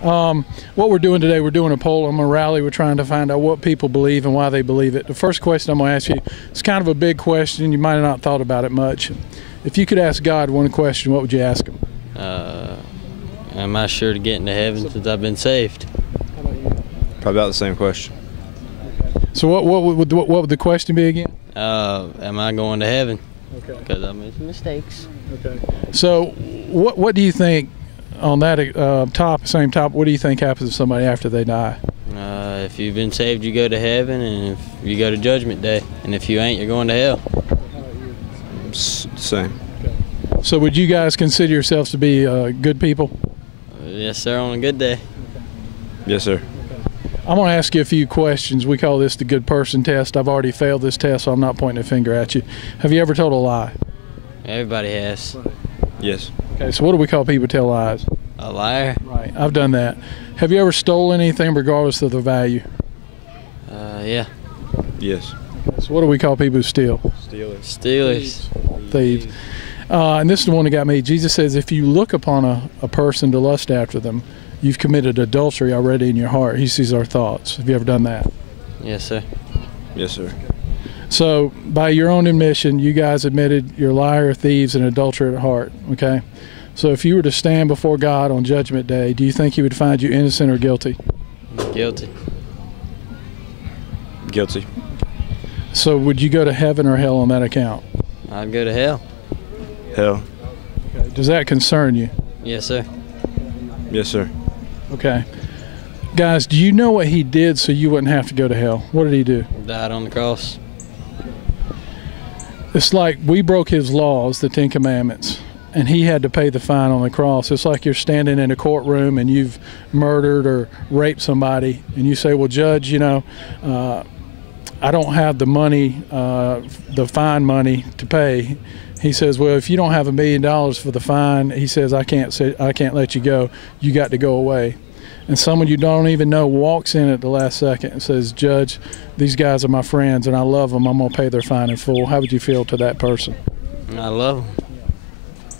What we're doing today, we're doing a poll. I'm a rally. We're trying to find out what people believe and why they believe it. The first question I'm going to ask you, it's kind of a big question. You might have not thought about it much. If you could ask God one question, what would you ask him? Am I sure to get into heaven since I've been saved? Probably about the same question. So what would the question be again? Am I going to heaven? Okay. Because I made some mistakes. Okay. So what do you think on that same top, what do you think happens to somebody after they die? If you've been saved, you go to heaven, and if you go to Judgment Day, and if you ain't, you're going to hell. Same. Okay. So would you guys consider yourselves to be good people? Yes, sir, on a good day. Yes, sir. I'm going to ask you a few questions. We call this the good person test. I've already failed this test, so I'm not pointing a finger at you. Have you ever told a lie? Everybody has. Yes. Okay, so what do we call people who tell lies? A liar? Right, I've done that. Have you ever stolen anything regardless of the value? Yeah. Yes. Okay, so what do we call people who steal? Stealers. Thieves. And this is the one that got me. Jesus says if you look upon a person to lust after them, you've committed adultery already in your heart. He sees our thoughts. Have you ever done that? Yes, sir. Yes, sir. So by your own admission, you guys admitted you're liar, thieves, and adulterer at heart, okay? So if you were to stand before God on Judgment Day, do you think he would find you innocent or guilty? Guilty. Guilty. So would you go to heaven or hell on that account? I'd go to hell. Hell. Okay. Does that concern you? Yes, sir. Yes, sir. Okay. Guys, do you know what he did so you wouldn't have to go to hell? What did he do? Died on the cross. It's like we broke his laws, the 10 Commandments, and he had to pay the fine on the cross. It's like you're standing in a courtroom and you've murdered or raped somebody, and you say, well, Judge, you know, I don't have the money, the fine money to pay. He says, well, if you don't have $1 million for the fine, he says, I can't let you go. You got to go away. And someone you don't even know walks in at the last second and says, Judge, these guys are my friends and I love them. I'm going to pay their fine in full. How would you feel to that person? I love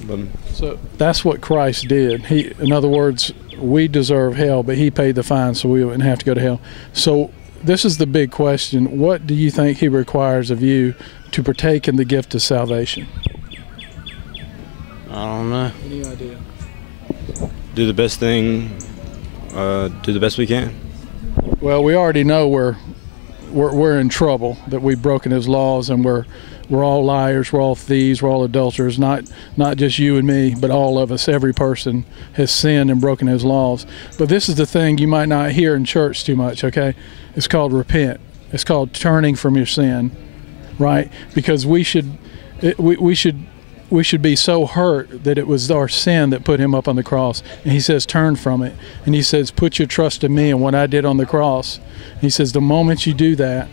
them. So that's what Christ did. In other words, we deserve hell, but he paid the fine so we wouldn't have to go to hell. So this is the big question. What do you think he requires of you to partake in the gift of salvation? I don't know. Any idea? Do the best thing. Do the best we can. Well, we already know we're in trouble, that we've broken his laws, and we're all liars, we're all thieves, we're all adulterers. Not just you and me, but all of us. Every person has sinned and broken his laws. But this is the thing you might not hear in church too much. Okay, it's called repent. It's called turning from your sin, right? Because we should be so hurt that it was our sin that put him up on the cross. And he says, turn from it. And he says, put your trust in me and what I did on the cross. He says, the moment you do that,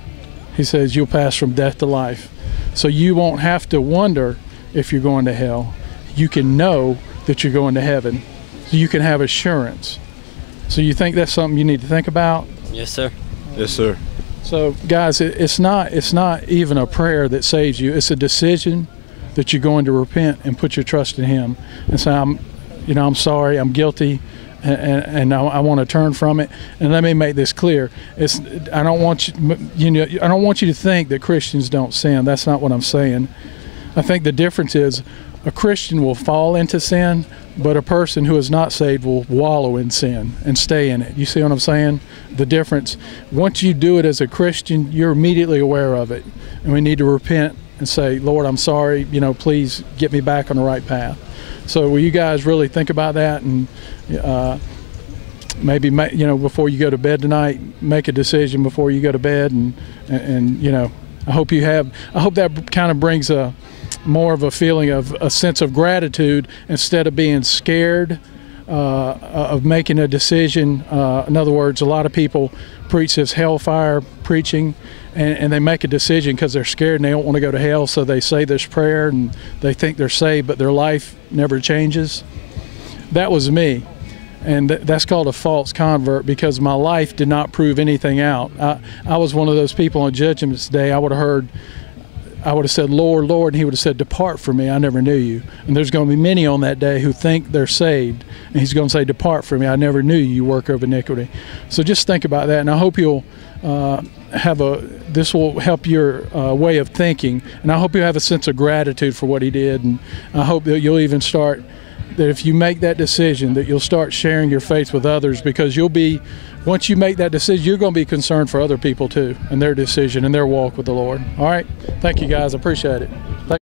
he says, you'll pass from death to life. So you won't have to wonder if you're going to hell. You can know that you're going to heaven. So you can have assurance. So you think that's something you need to think about? Yes, sir. Yes, sir. So guys, it's not even a prayer that saves you. It's a decision that you're going to repent and put your trust in him and say, I'm sorry, I'm guilty, and I want to turn from it. And let me make this clear: I don't want you to think that Christians don't sin. That's not what I'm saying. I think the difference is a Christian will fall into sin, but a person who is not saved will wallow in sin and stay in it. You see what I'm saying? The difference. Once you do it as a Christian, you're immediately aware of it, and we need to repent and say, Lord, I'm sorry, please get me back on the right path. So will you guys really think about that, and maybe before you go to bed tonight, make a decision before you go to bed, and I hope that kind of brings more of a feeling of a sense of gratitude instead of being scared of making a decision. In other words, a lot of people preach this hellfire preaching, and they make a decision because they're scared and they don't want to go to hell, so they say this prayer and they think they're saved, but their life never changes. That was me, and that's called a false convert, because my life did not prove anything out. I was one of those people on Judgment Day. I would have heard I would have said, Lord, Lord, and he would have said, depart from me, I never knew you. And there's going to be many on that day who think they're saved, and he's going to say, depart from me, I never knew you, worker of iniquity. So just think about that, and I hope you'll this will help your way of thinking, and I hope you have a sense of gratitude for what he did, and I hope that you'll even start, that if you make that decision, that you'll start sharing your faith with others, because you'll be, once you make that decision, you're going to be concerned for other people too and their decision and their walk with the Lord. All right? Thank you, guys. I appreciate it.